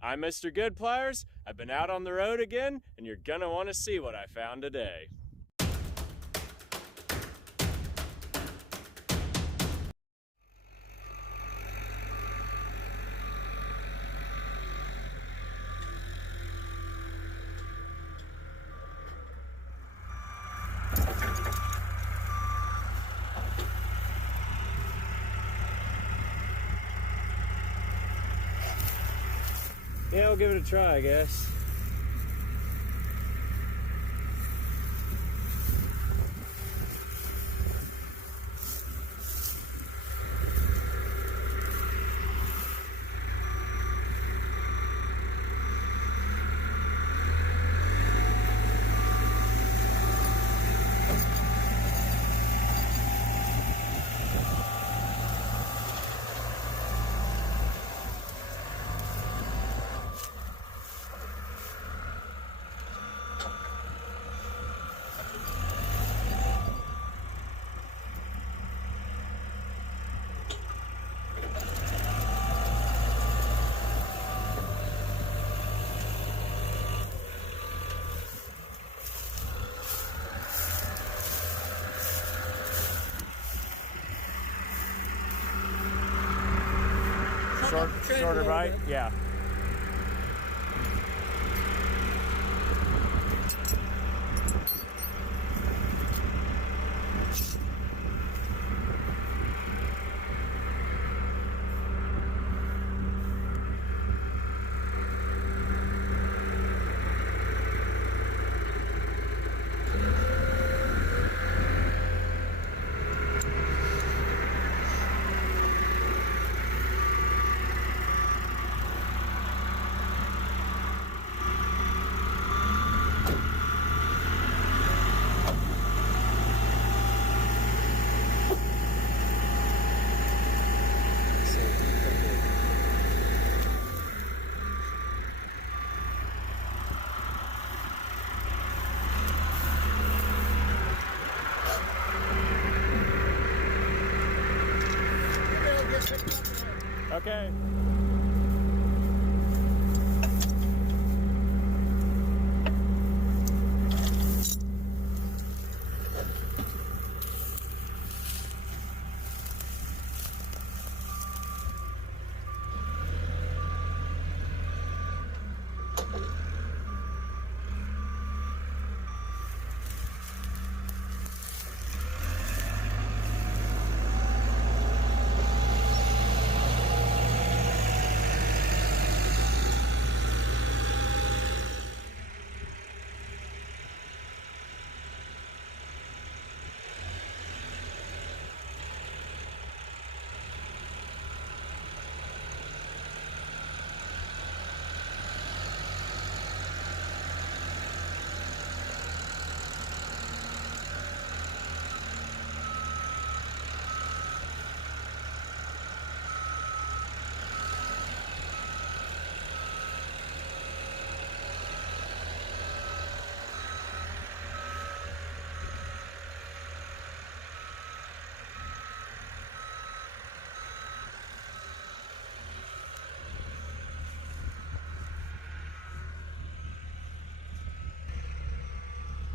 I'm Mr. Goodpliers. I've been out on the road again, and you're gonna want to see what I found today. Yeah, we'll give it a try, I guess. Shorter bite? Yeah. Okay.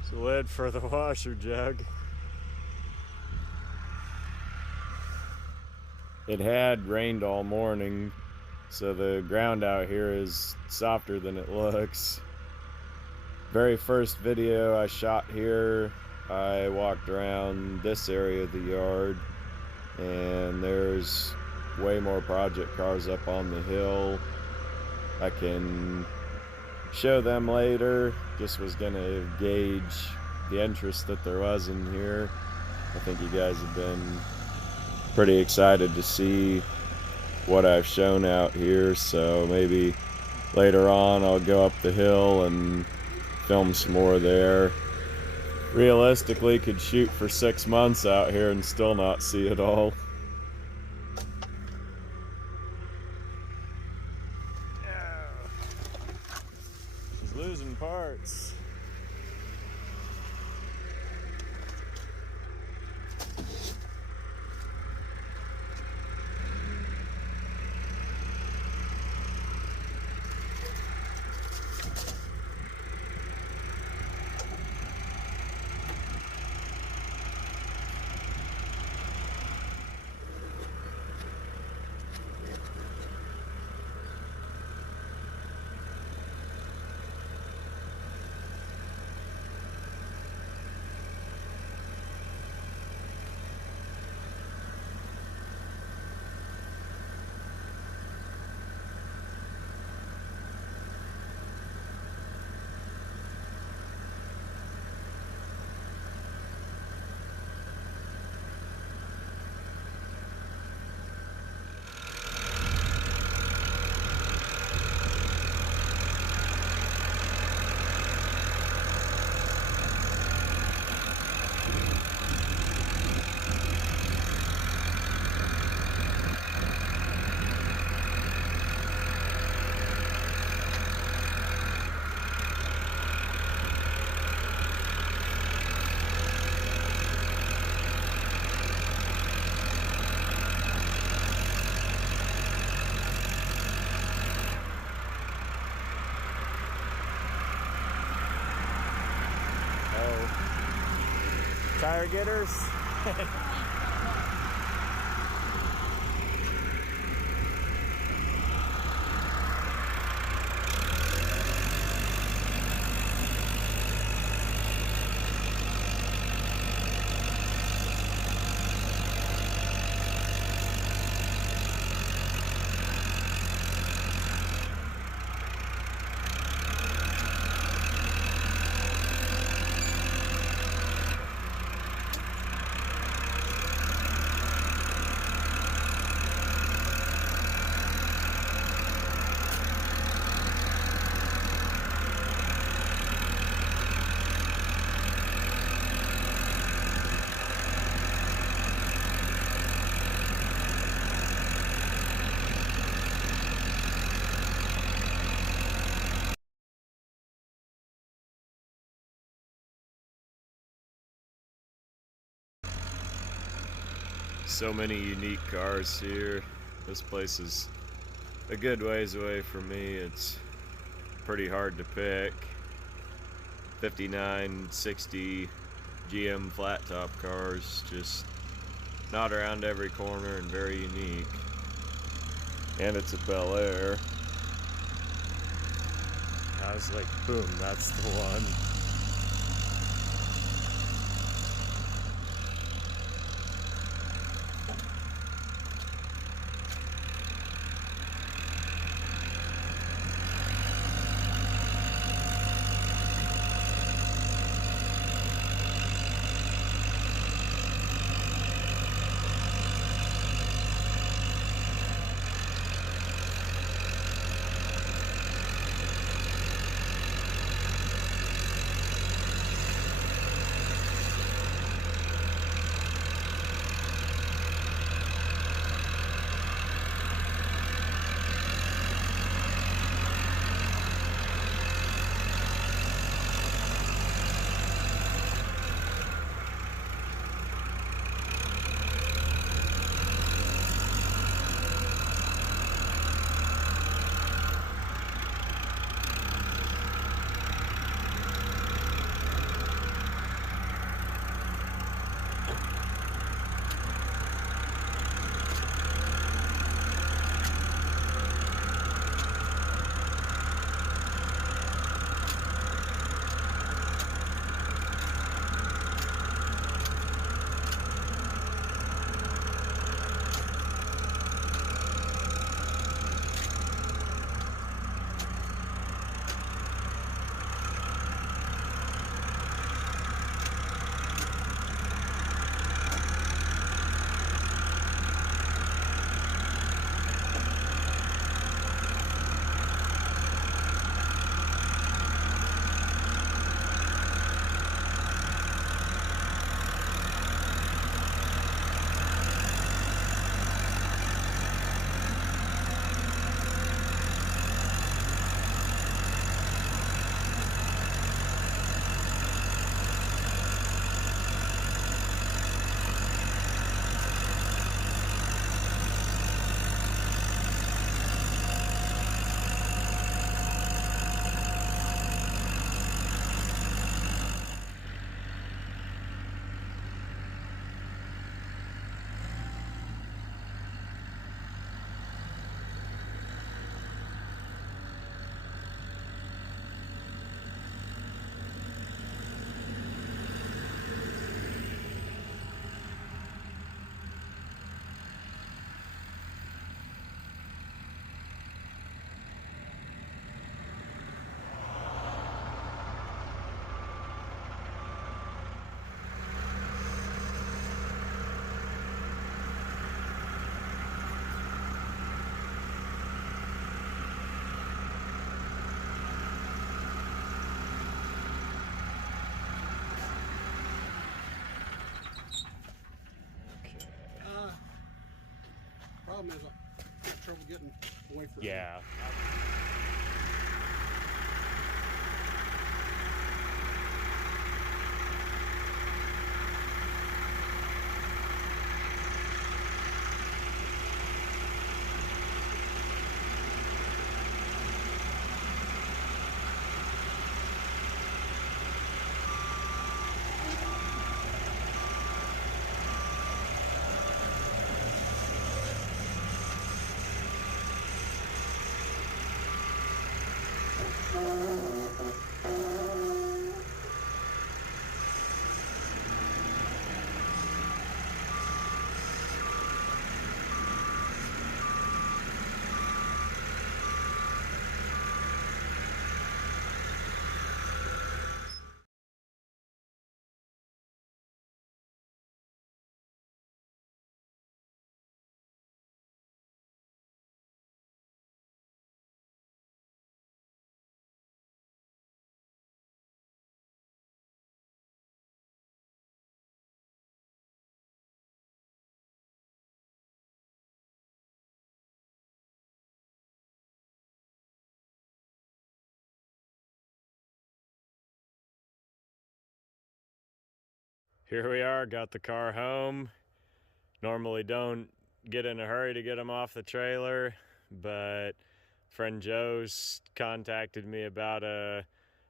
It's the lid for the washer jug. It had rained all morning, so the ground out here is softer than it looks. Very first video I shot here, I walked around this area of the yard, and there's way more project cars up on the hill. I can show them later. Just was gonna gauge the interest that there was in here. I think you guys have been pretty excited to see what I've shown out here, so maybe later on I'll go up the hill and film some more there. Realistically, could shoot for 6 months out here and still not see it all. She's losing parts. Tire getters? So many unique cars here. This place is a good ways away from me. It's pretty hard to pick. 59, 60 GM flat top cars, just not around every corner and very unique. And it's a Bel Air. I was like, boom, that's the one. Problem is, I have trouble getting away from Yeah. Here we are, got the car home. Normally don't get in a hurry to get them off the trailer, but friend Joe's contacted me about a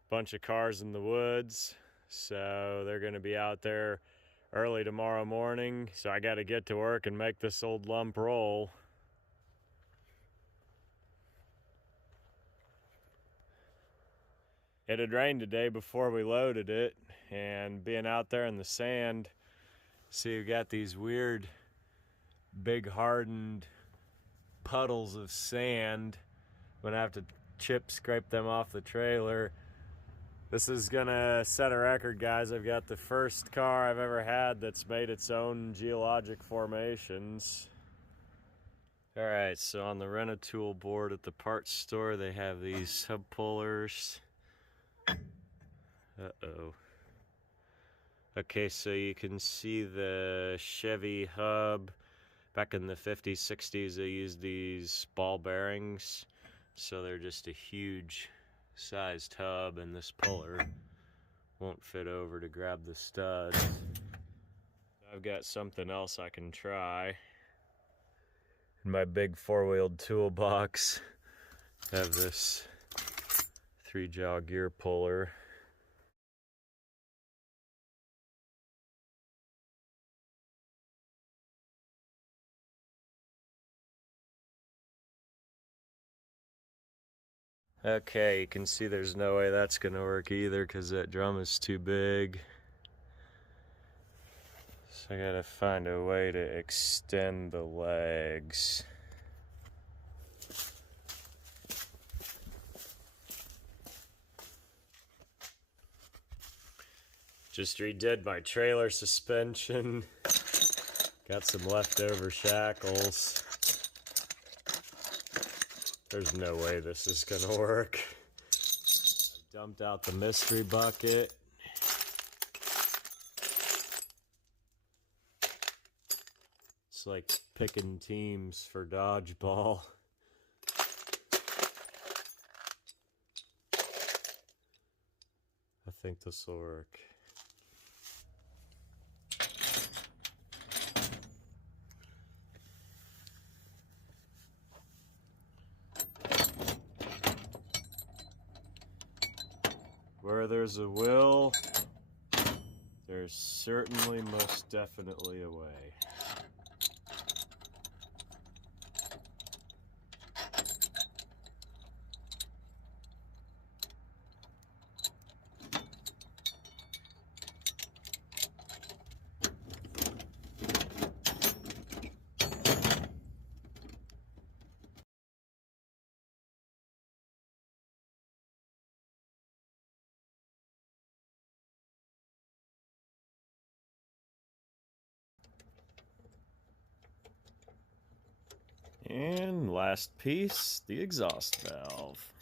bunch of cars in the woods, so they're gonna be out there early tomorrow morning, so I gotta get to work and make this old lump roll. It had rained today before we loaded it, and being out there in the sand, see, we got these weird big hardened puddles of sand. I'm gonna have to scrape them off the trailer. This is gonna set a record, guys. I've got the first car I've ever had that's made its own geologic formations. All right, so on the rent-a-tool board at the parts store, they have these hub pullers. Uh-oh. Okay, so you can see the Chevy hub. Back in the 50s, 60s, they used these ball bearings. So they're just a huge sized hub, and this puller won't fit over to grab the studs. I've got something else I can try. In my big four-wheeled toolbox, I have this 3-jaw gear puller. Okay, you can see there's no way that's gonna work either because that drum is too big. So I gotta find a way to extend the legs. Just redid my trailer suspension. Got some leftover shackles. There's no way this is gonna work. I've dumped out the mystery bucket. It's like picking teams for dodgeball. I think this will work. Where there's a will, there's certainly most definitely a way. And last piece, the exhaust valve.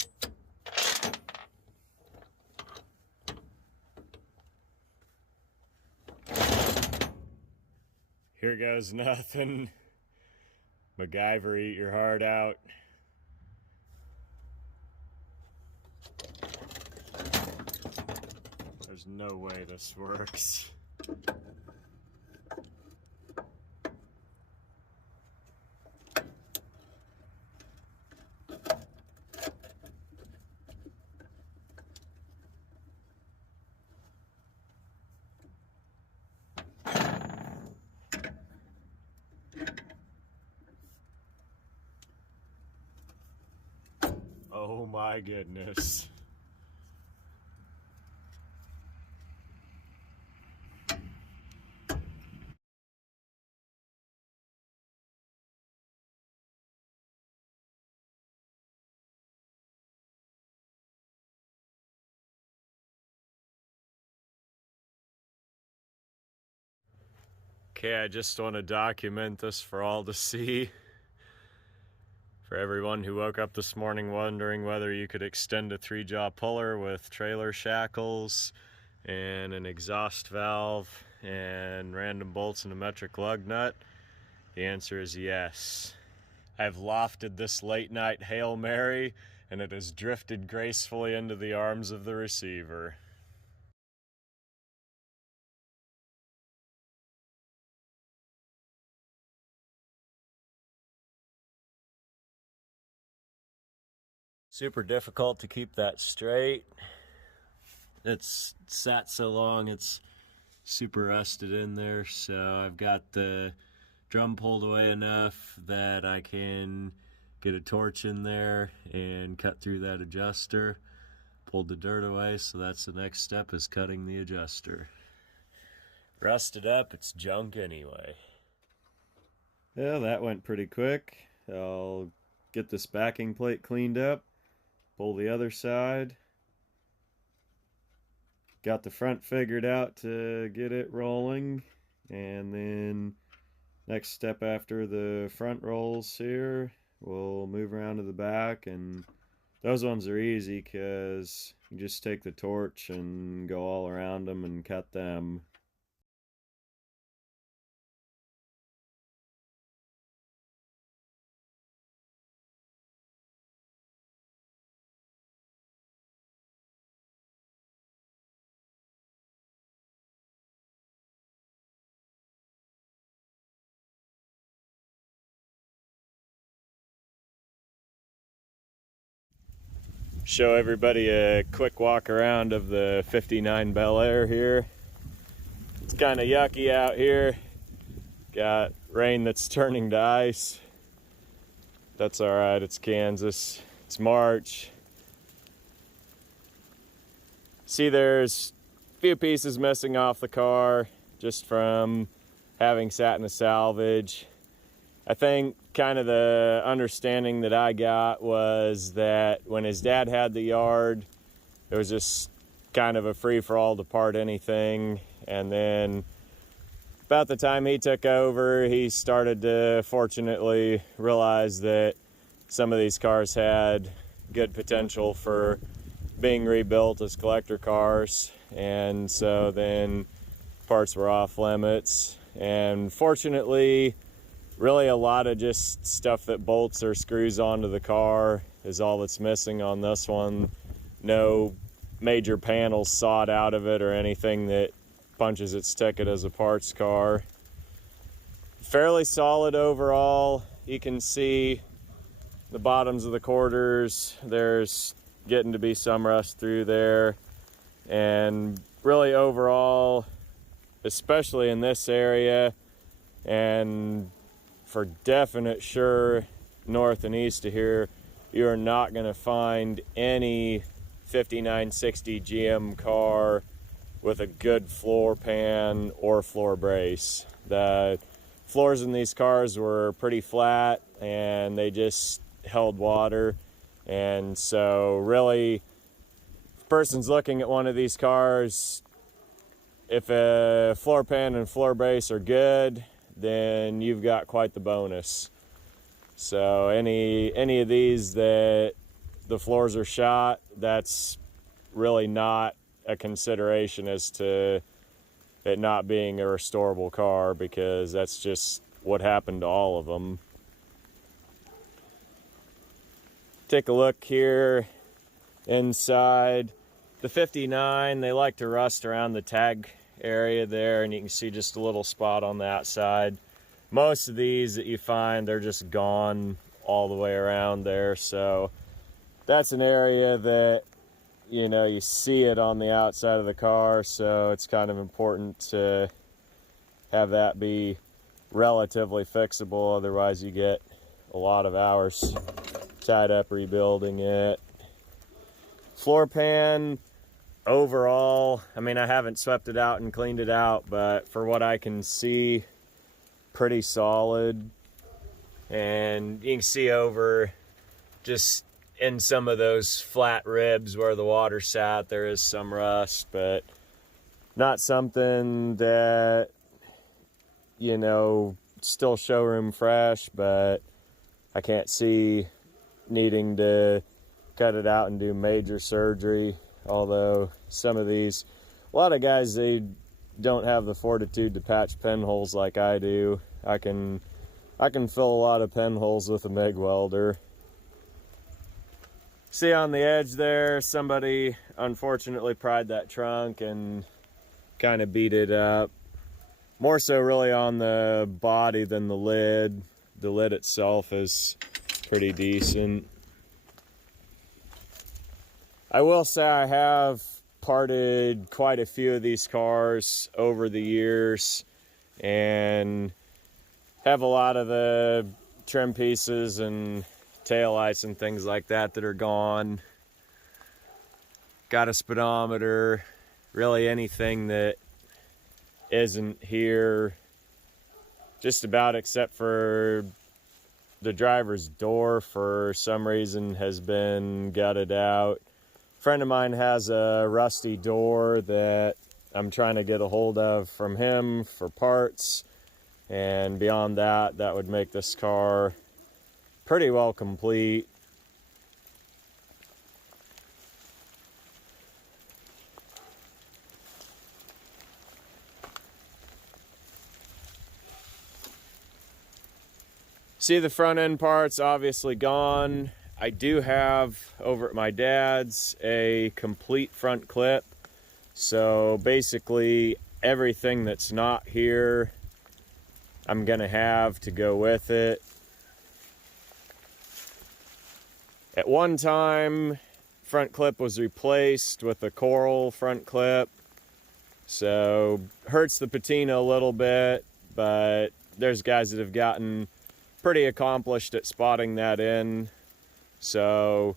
Here goes nothing. MacGyver, eat your heart out. There's no way this works. Oh my goodness. Okay, I just want to document this for all to see. For everyone who woke up this morning wondering whether you could extend a 3-jaw puller with trailer shackles and an exhaust valve and random bolts and a metric lug nut, the answer is yes. I've lofted this late night Hail Mary and it has drifted gracefully into the arms of the receiver. Super difficult to keep that straight. It's sat so long, it's super rusted in there, so I've got the drum pulled away enough that I can get a torch in there and cut through that adjuster. Pulled the dirt away, so that's the next step, is cutting the adjuster. Rusted up, it's junk anyway. Yeah, that went pretty quick. I'll get this backing plate cleaned up, pull the other side. Got the front figured out to get it rolling, and then next step after the front rolls here, we'll move around to the back, and those ones are easy because you just take the torch and go all around them and cut them. Show everybody a quick walk around of the 59 Bel Air here. It's kind of yucky out here. Got rain that's turning to ice. That's all right, it's Kansas. It's March. See, there's a few pieces missing off the car just from having sat in a salvage. I think kind of the understanding that I got was that when his dad had the yard, it was just kind of a free-for-all to part anything. And then about the time he took over, he started to fortunately realize that some of these cars had good potential for being rebuilt as collector cars. And so then parts were off limits. And fortunately, really a lot of just stuff that bolts or screws onto the car is all that's missing on this one. No major panels sawed out of it or anything that punches its ticket as a parts car. Fairly solid overall. You can see the bottoms of the quarters. There's getting to be some rust through there. And really overall, especially in this area, and for definite sure north and east of here, you're not going to find any 5960 GM car with a good floor pan or floor brace. The floors in these cars were pretty flat and they just held water. And so really, if a person's looking at one of these cars, if a floor pan and floor brace are good, then you've got quite the bonus. So any of these that the floors are shot, that's really not a consideration as to it not being a restorable car, because that's just what happened to all of them. Take a look here inside. The 59, they like to rust around the tag area there, and you can see just a little spot on that side. Most of these that you find, they're just gone all the way around there, so that's an area that, you know, you see it on the outside of the car, so it's kind of important to have that be relatively fixable, otherwise you get a lot of hours tied up rebuilding it. Floor pan, overall, I mean, I haven't swept it out and cleaned it out, but for what I can see, pretty solid. And you can see over just in some of those flat ribs where the water sat, there is some rust, but not something that you know, still showroom fresh, but I can't see needing to cut it out and do major surgery. Although some of these, a lot of guys, they don't have the fortitude to patch pinholes like I do. I can fill a lot of pinholes with a MIG welder. See on the edge there, somebody unfortunately pried that trunk and kind of beat it up. More so really on the body than the lid. The lid itself is pretty decent. I will say I have parted quite a few of these cars over the years and have a lot of the trim pieces and taillights and things like that that are gone. Got a speedometer, really anything that isn't here, just about, except for the driver's door for some reason has been gutted out. A friend of mine has a rusty door that I'm trying to get a hold of from him for parts, and beyond that, that would make this car pretty well complete. See, the front end parts obviously gone. I do have over at my dad's a complete front clip. So basically everything that's not here, I'm gonna have to go with it. At one time, front clip was replaced with a coral front clip. So hurts the patina a little bit, but there's guys that have gotten pretty accomplished at spotting that in. So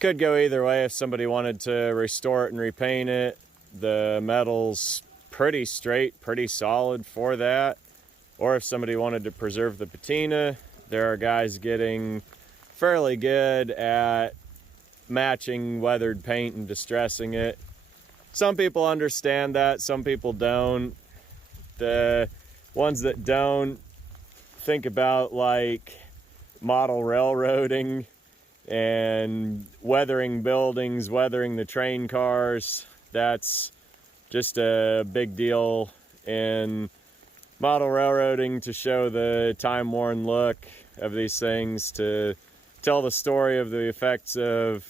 could go either way. If somebody wanted to restore it and repaint it, the metal's pretty straight, pretty solid for that. Or if somebody wanted to preserve the patina, there are guys getting fairly good at matching weathered paint and distressing it. Some people understand that, some people don't. The ones that don't think about like model railroading and weathering buildings, weathering the train cars. That's just a big deal in model railroading, to show the time-worn look of these things, to tell the story of the effects of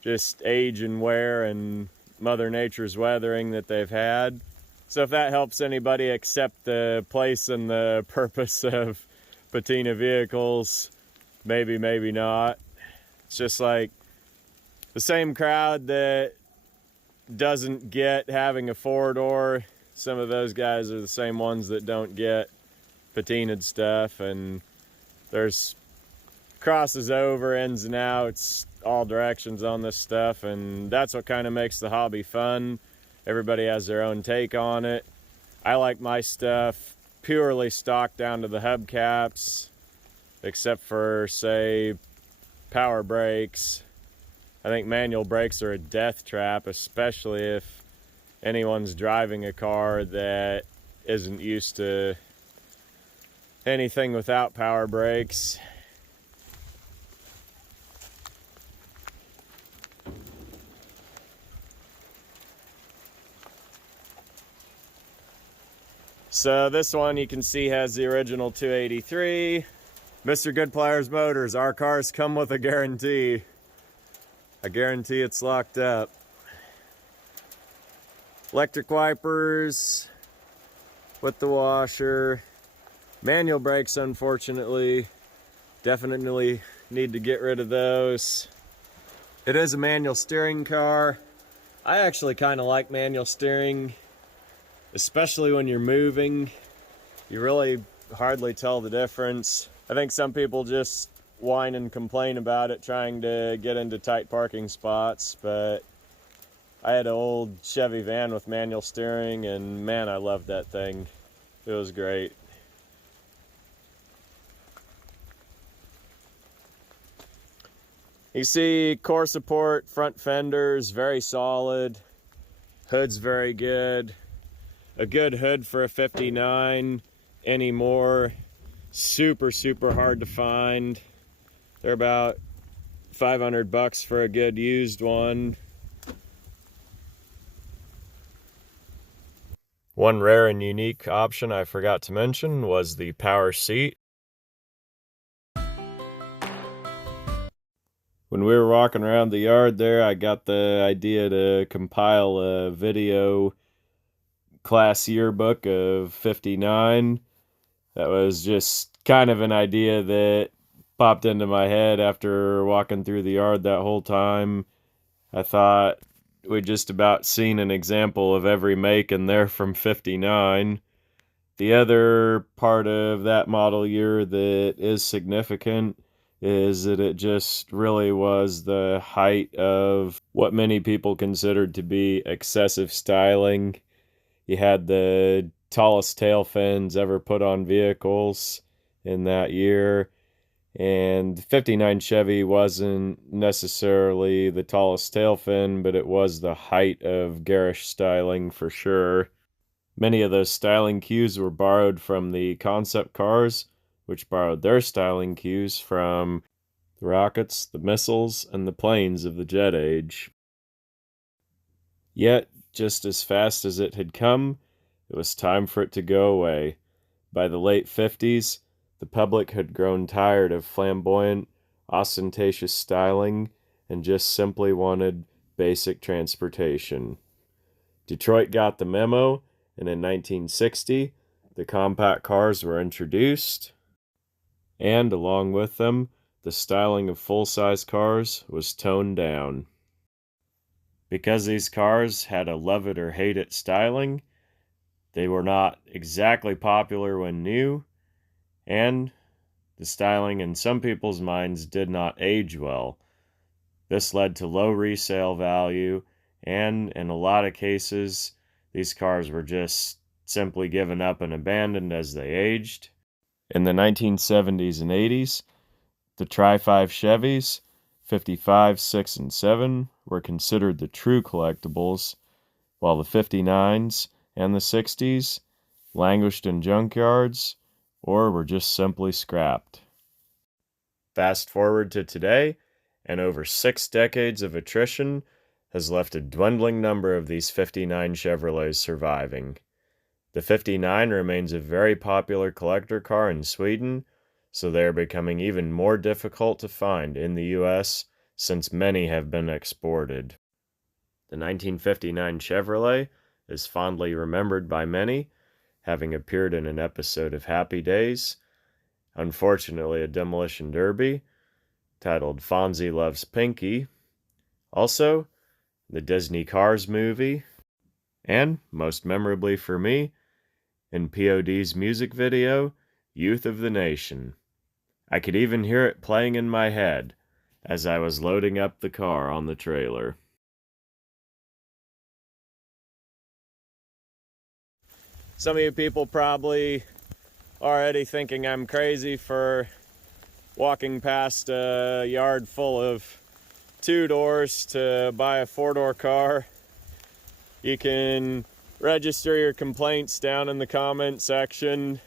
just age and wear and Mother Nature's weathering that they've had. So if that helps anybody accept the place and the purpose of patina vehicles, maybe, maybe not. It's just like the same crowd that doesn't get having a four-door. Some of those guys are the same ones that don't get patinaed stuff, and there's crosses over, ins and outs, all directions on this stuff, and that's what kind of makes the hobby fun. Everybody has their own take on it. I like my stuff purely stock down to the hubcaps, except for, say, power brakes. I think manual brakes are a death trap, especially if anyone's driving a car that isn't used to anything without power brakes. So this one you can see has the original 283. Mr. Goodpliers Motors, our cars come with a guarantee. I guarantee it's locked up. Electric wipers with the washer. Manual brakes, unfortunately. Definitely need to get rid of those. It is a manual steering car. I actually kind of like manual steering, especially when you're moving. You really hardly tell the difference. I think some people just whine and complain about it trying to get into tight parking spots, but I had an old Chevy van with manual steering, and man, I loved that thing. It was great. You see core support, front fenders, very solid. Hood's very good. A good hood for a 59 anymore. Super hard to find. They're about $500 for a good used one. One rare and unique option I forgot to mention was the power seat. When we were walking around the yard there, I got the idea to compile a video class yearbook of '59. That was just kind of an idea that popped into my head after walking through the yard that whole time. I thought we'd just about seen an example of every make in there from '59. The other part of that model year that is significant is that it just really was the height of what many people considered to be excessive styling. You had the tallest tail fins ever put on vehicles in that year, and '59 Chevy wasn't necessarily the tallest tail fin, but it was the height of garish styling for sure. Many of those styling cues were borrowed from the concept cars, which borrowed their styling cues from the rockets, the missiles, and the planes of the jet age. Yet, just as fast as it had come, it was time for it to go away. By the late '50s, the public had grown tired of flamboyant, ostentatious styling and just simply wanted basic transportation. Detroit got the memo, and in 1960, the compact cars were introduced, and along with them, the styling of full-size cars was toned down. Because these cars had a love-it-or-hate-it styling, they were not exactly popular when new, and the styling in some people's minds did not age well. This led to low resale value, and in a lot of cases, these cars were just simply given up and abandoned as they aged. In the 1970s and 80s, the Tri-5 Chevys, 55, 6, and 7, were considered the true collectibles, while the '59s and the '60s languished in junkyards or were just simply scrapped. Fast forward to today, and over 6 decades of attrition has left a dwindling number of these '59 Chevrolets surviving. The '59 remains a very popular collector car in Sweden, so they are becoming even more difficult to find in the US since many have been exported. The 1959 Chevrolet is fondly remembered by many, having appeared in an episode of Happy Days, unfortunately a demolition derby, titled Fonzie Loves Pinky, also the Disney Cars movie, and, most memorably for me, in POD's music video, Youth of the Nation. I could even hear it playing in my head as I was loading up the car on the trailer. Some of you people probably already thinking I'm crazy for walking past a yard full of 2-doors to buy a 4-door car. You can register your complaints down in the comment section.